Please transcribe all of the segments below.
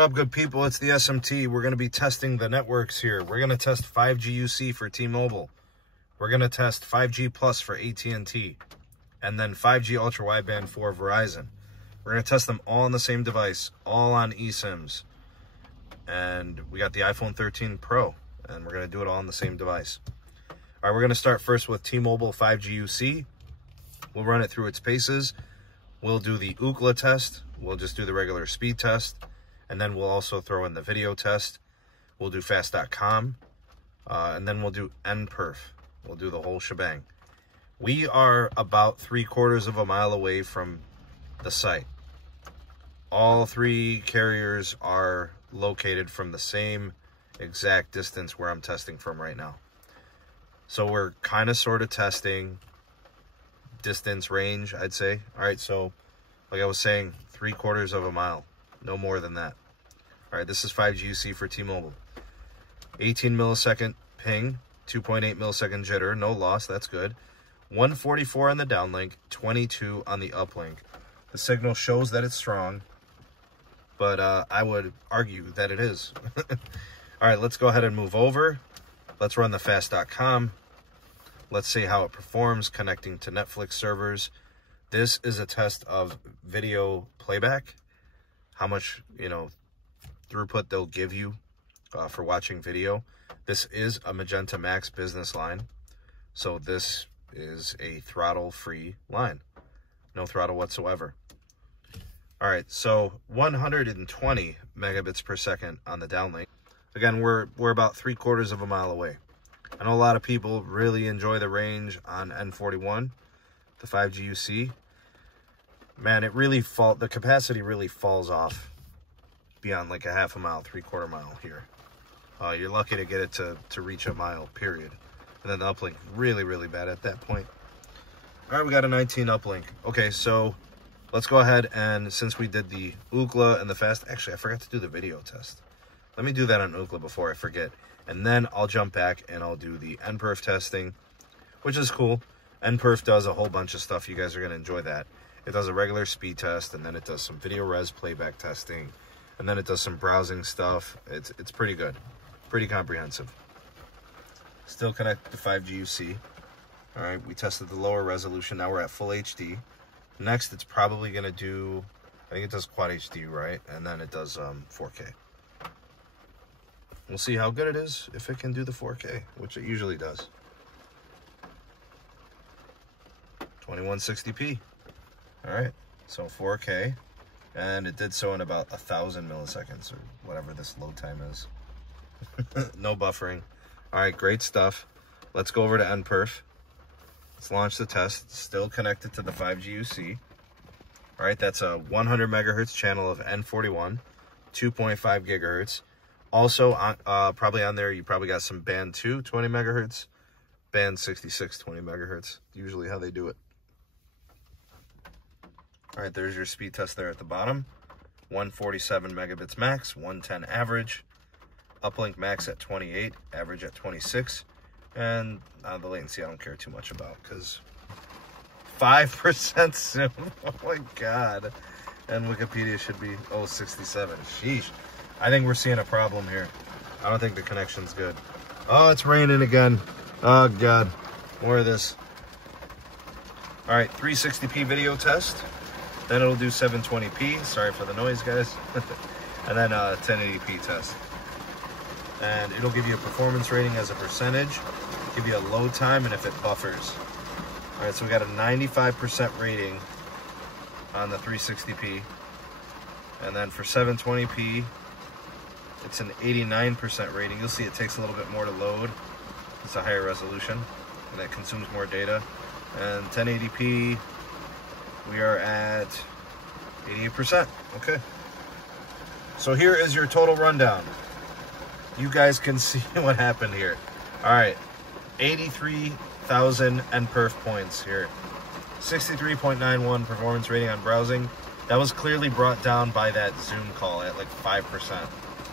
What up, good people? It's the SMT. We're going to be testing the networks here. We're going to test 5G UC for T-Mobile. We're going to test 5G Plus for AT&T. And then 5G Ultra Wideband for Verizon. We're going to test them all on the same device, all on eSIMs. And we got the iPhone 13 Pro, and we're going to do it all on the same device. All right, we're going to start first with T-Mobile 5G UC. We'll run it through its paces. We'll do the Ookla test. We'll just do the regular speed test. And then we'll also throw in the video test. We'll do fast.com. And then we'll do NPerf. We'll do the whole shebang. We are about 3/4 of a mile away from the site. All three carriers are located from the same exact distance where I'm testing from right now. So we're kind of sort of testing distance range, I'd say. All right, so like I was saying, 3/4 of a mile. No more than that. All right, this is 5G UC for T-Mobile. 18 millisecond ping, 2.8 millisecond jitter, no loss, that's good. 144 on the downlink, 22 on the uplink. The signal shows that it's strong, but I would argue that it is. All right, let's go ahead and move over. Let's run the fast.com. Let's see how it performs connecting to Netflix servers. This is a test of video playback. How much, throughput they'll give you for watching video. This is a Magenta Max business line. So this is a throttle-free line. No throttle whatsoever. All right, so 120 megabits per second on the downlink. Again, we're about 3/4 of a mile away. I know a lot of people really enjoy the range on N41, the 5G UC. Man, the capacity really falls off beyond like a half a mile, 3/4 mile here. You're lucky to get it to reach a mile, period. And then the uplink, really, really bad at that point. All right, we got a 19 uplink. Okay, so let's go ahead and since we did the Ookla and the fast, actually, I forgot to do the video test. Let me do that on Ookla before I forget. And then I'll jump back and I'll do the NPerf testing, which is cool. NPerf does a whole bunch of stuff. You guys are going to enjoy that. It does a regular speed test, and then it does some video res playback testing, and then it does some browsing stuff. It's pretty good. Pretty comprehensive. Still connected to 5G UC. All right, we tested the lower resolution. Now we're at full HD. Next, it's probably going to do, I think it does quad HD, right? And then it does 4K. We'll see how good it is if it can do the 4K, which it usually does. 2160p. All right, so 4K. And it did so in about 1,000 milliseconds or whatever this load time is. No buffering. All right, great stuff. Let's go over to NPerf. Let's launch the test. Still connected to the 5G UC. All right, that's a 100 megahertz channel of N41, 2.5 gigahertz. Also, probably on there, you probably got some band 2, 20 megahertz, band 66, 20 megahertz. Usually how they do it. All right, there's your speed test there at the bottom. 147 megabits max, 110 average. Uplink max at 28, average at 26. And the latency I don't care too much about because 5% zoom. Oh my God. And Wikipedia should be 67. Sheesh. I think we're seeing a problem here. I don't think the connection's good. Oh, it's raining again. Oh God. More of this. All right, 360p video test. Then it'll do 720p. Sorry for the noise, guys. And then 1080p test. And it'll give you a performance rating as a percentage, give you a load time, and if it buffers. All right, so we got a 95% rating on the 360p. And then for 720p, it's an 89% rating. You'll see it takes a little bit more to load. It's a higher resolution, and that consumes more data. And 1080p, we are at 88%. Okay. So here is your total rundown. You guys can see what happened here. All right, 83,000 NPerf points here. 63.91 performance rating on browsing. That was clearly brought down by that Zoom call at like 5%.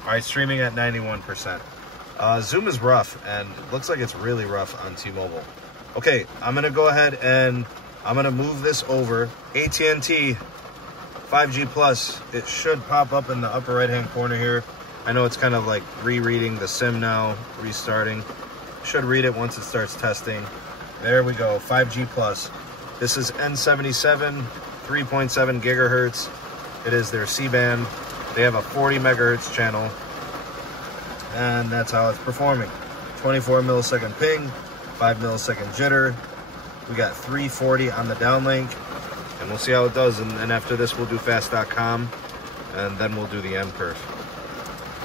All right, streaming at 91%. Zoom is rough, and it looks like it's really rough on T-Mobile. Okay, I'm gonna go ahead and I'm gonna move this over. AT&T, 5G Plus, it should pop up in the upper right-hand corner here. I know it's kind of like rereading the sim now, restarting. Should read it once it starts testing. There we go, 5G Plus. This is N77, 3.7 gigahertz. It is their C-band. They have a 40 megahertz channel, and that's how it's performing. 24 millisecond ping, 5 millisecond jitter. We got 340 on the downlink, and we'll see how it does. And after this, we'll do fast.com, and then we'll do the NPerf.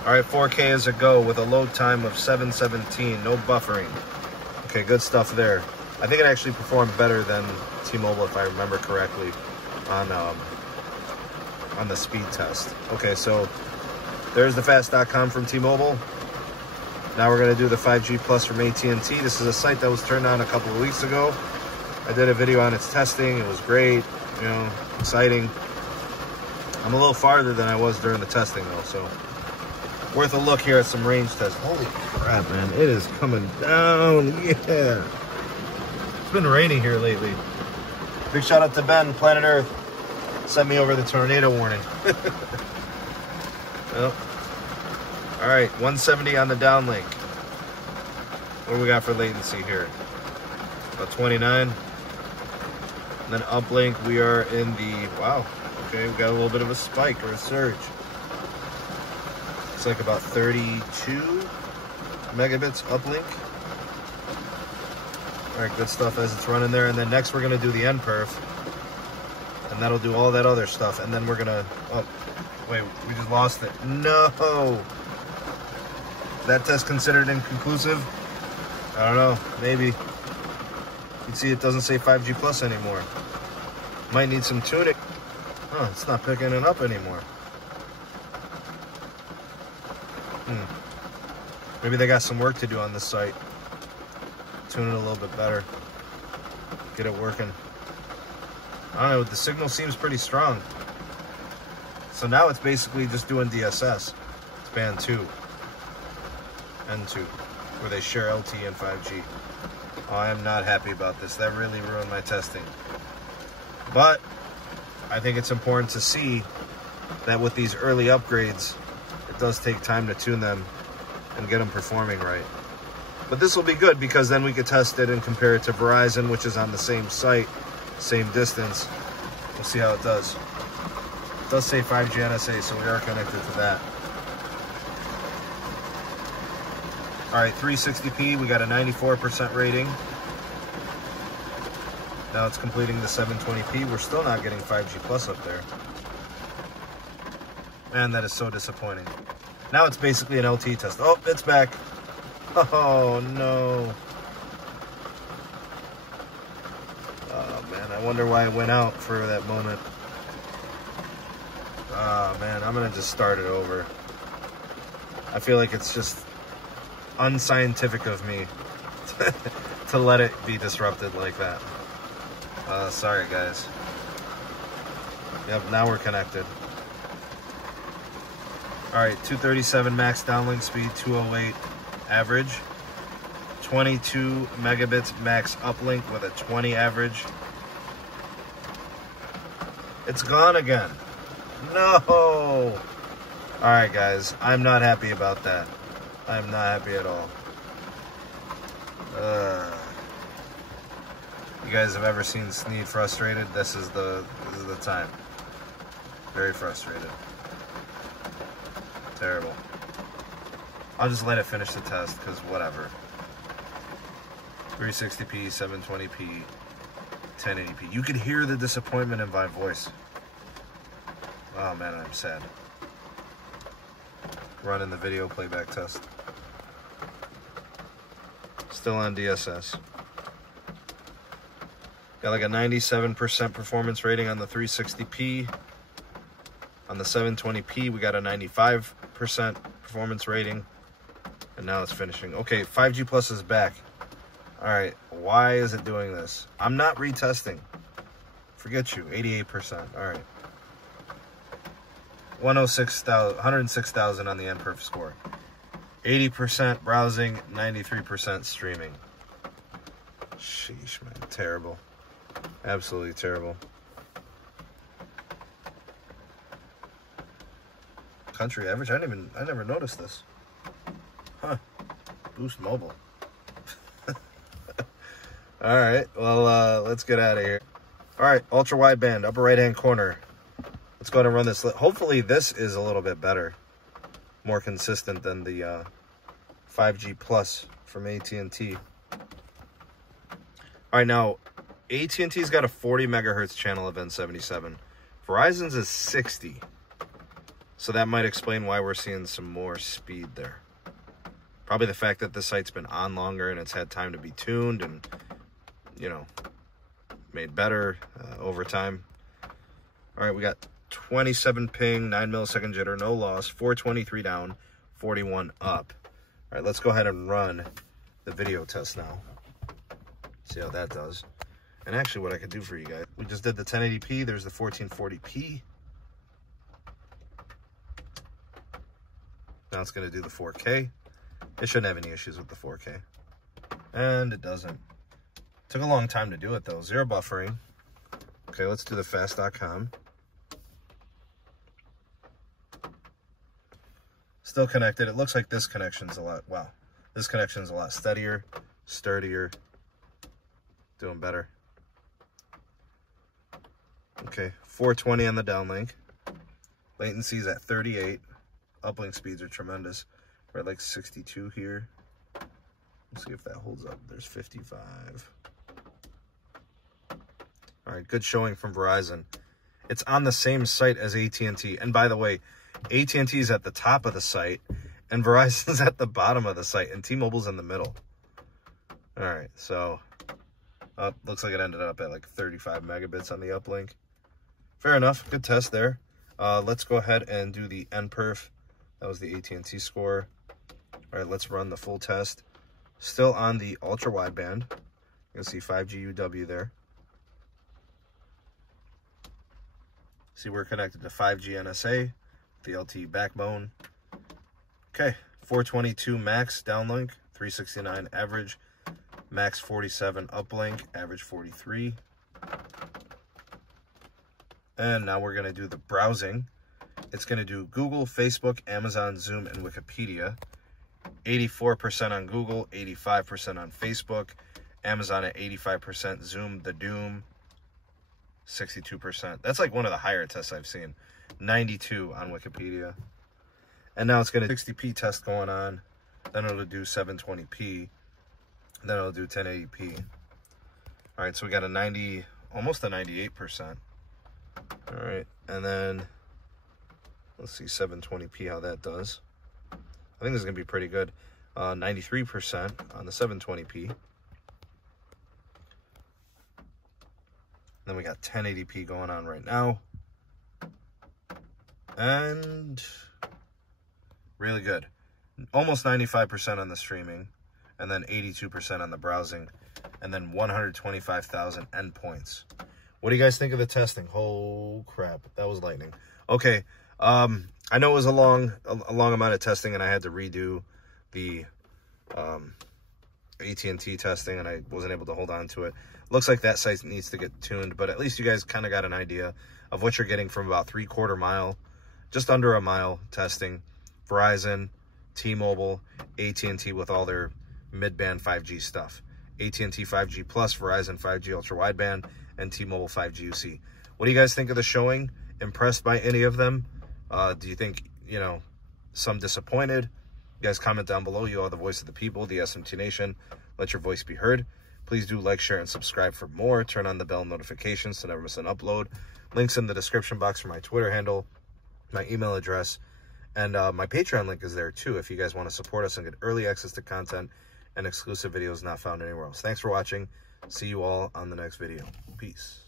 All right, 4K is a go with a load time of 717, no buffering. Okay, good stuff there. I think it actually performed better than T-Mobile, if I remember correctly, on the speed test. Okay, so there's the fast.com from T-Mobile. Now we're gonna do the 5G Plus from AT&T. This is a site that was turned on a couple of weeks ago. I did a video on its testing. It was great, you know, exciting. I'm a little farther than I was during the testing though, so worth a look here at some range tests. Holy crap, man, it is coming down, yeah. It's been raining here lately. Big shout out to Ben, Planet Earth. Sent me over the tornado warning. Well, all right, 170 on the downlink. What do we got for latency here? About 29. And then uplink, we are in the, wow, okay, we got a little bit of a spike or a surge. It's like about 32 megabits uplink. All right, good stuff as it's running there. And then next we're gonna do the NPerf, and that'll do all that other stuff. And then we're gonna, oh, wait, we just lost it. No. Is that test considered inconclusive? I don't know, maybe. You can see it doesn't say 5G Plus anymore. Might need some tuning. Oh, it's not picking it up anymore. Maybe they got some work to do on this site. Tune it a little bit better. Get it working. I don't know, the signal seems pretty strong. So now it's basically just doing DSS. It's band 2. N2. Where they share LTE and 5G. Oh, I am not happy about this. That really ruined my testing. But I think it's important to see that with these early upgrades, it does take time to tune them and get them performing right. But this will be good because then we could test it and compare it to Verizon, which is on the same site, same distance. We'll see how it does. It does say 5G NSA, so we are connected to that. All right, 360p, we got a 94% rating. Now it's completing the 720p. We're still not getting 5G Plus up there. Man, that is so disappointing. Now it's basically an LTE test. Oh, it's back. Oh, no. Oh, man, I wonder why it went out for that moment. Oh, man, I'm going to just start it over. I feel like it's just unscientific of me to let it be disrupted like that. Sorry, guys. Yep, now we're connected. All right, 237 max downlink speed, 208 average, 22 megabits max uplink with a 20 average. It's gone again. No. All right, guys, I'm not happy about that. I'm not happy at all. You guys have ever seen Sneed frustrated? This is the time. Very frustrated. Terrible. I'll just let it finish the test, because whatever. 360p, 720p, 1080p. You could hear the disappointment in my voice. Oh man, I'm sad. Running the video playback test. Still on DSS. Got like a 97% performance rating on the 360p. On the 720p, we got a 95% performance rating. And now it's finishing. Okay, 5G Plus is back. All right, why is it doing this? I'm not retesting. Forget you, 88%. All right. 106,000 on the NPerf score. 80% browsing, 93% streaming. Sheesh, man, terrible. Absolutely terrible. country average. I never noticed this. Huh. Boost Mobile. All right, well, let's get out of here. All right, ultra wideband, upper right-hand corner. Let's go ahead and run this. Hopefully this is a little bit better, more consistent than the 5G Plus from AT&T. All right, now, AT&T's got a 40 megahertz channel of N77. Verizon's is 60. So that might explain why we're seeing some more speed there. Probably the fact that the site's been on longer and it's had time to be tuned and, you know, made better over time. All right, we got 27 ping, 9 millisecond jitter, no loss, 423 down, 41 up. All right, let's go ahead and run the video test now. See how that does. And actually what I could do for you guys, we just did the 1080p, there's the 1440p. Now it's gonna do the 4K. It shouldn't have any issues with the 4K. And it doesn't. Took a long time to do it though, zero buffering. Okay, let's do the fast.com. Still connected. It looks like this connection's a lot, wow. This connection's a lot steadier, sturdier, doing better. Okay, 420 on the downlink. Latency's at 38. Uplink speeds are tremendous. We're at like 62 here. Let's see if that holds up. There's 55. All right, good showing from Verizon. It's on the same site as AT&T. And by the way, AT&T is at the top of the site, and Verizon's at the bottom of the site, and T-Mobile's in the middle. All right, so looks like it ended up at like 35 megabits on the uplink. Fair enough, good test there. Let's go ahead and do the NPerf. That was the AT&T score. All right, let's run the full test. Still on the ultra wideband. You can see 5G UW there. See, we're connected to 5G NSA, the LTE backbone. Okay, 422 max downlink, 369 average, max 47 uplink, average 43. And now we're gonna do the browsing. It's gonna do Google, Facebook, Amazon, Zoom, and Wikipedia. 84% on Google, 85% on Facebook, Amazon at 85%, Zoom, the Doom, 62%. That's like one of the higher tests I've seen. 92 on Wikipedia. And now it's going to 60p test going on. Then it'll do 720p. Then it'll do 1080p. All right, so we got a 90, almost a 98%. All right, and then let's see 720p how that does. I think this is going to be pretty good. 93% on the 720p. Then we got 1080p going on right now. And really good. Almost 95% on the streaming. And then 82% on the browsing. And then 125,000 endpoints. What do you guys think of the testing? Oh, crap. That was lightning. Okay. I know it was a long amount of testing, and I had to redo the AT&T testing, and I wasn't able to hold on to it. Looks like that site needs to get tuned, but at least you guys kind of got an idea of what you're getting from about 3/4 mile, just under a mile testing. Verizon, T-Mobile, AT&T with all their mid-band 5G stuff. AT&T 5G Plus, Verizon 5G Ultra Wideband, and T-Mobile 5G UC. What do you guys think of the showing? Impressed by any of them? Do you think, you know, some disappointed? You guys comment down below. You are the voice of the people, the SMT Nation. Let your voice be heard. Please do like, share, and subscribe for more. Turn on the bell notifications to never miss an upload. Links in the description box for my Twitter handle, my email address, and my Patreon link is there too if you guys want to support us and get early access to content and exclusive videos not found anywhere else. Thanks for watching. See you all on the next video. Peace.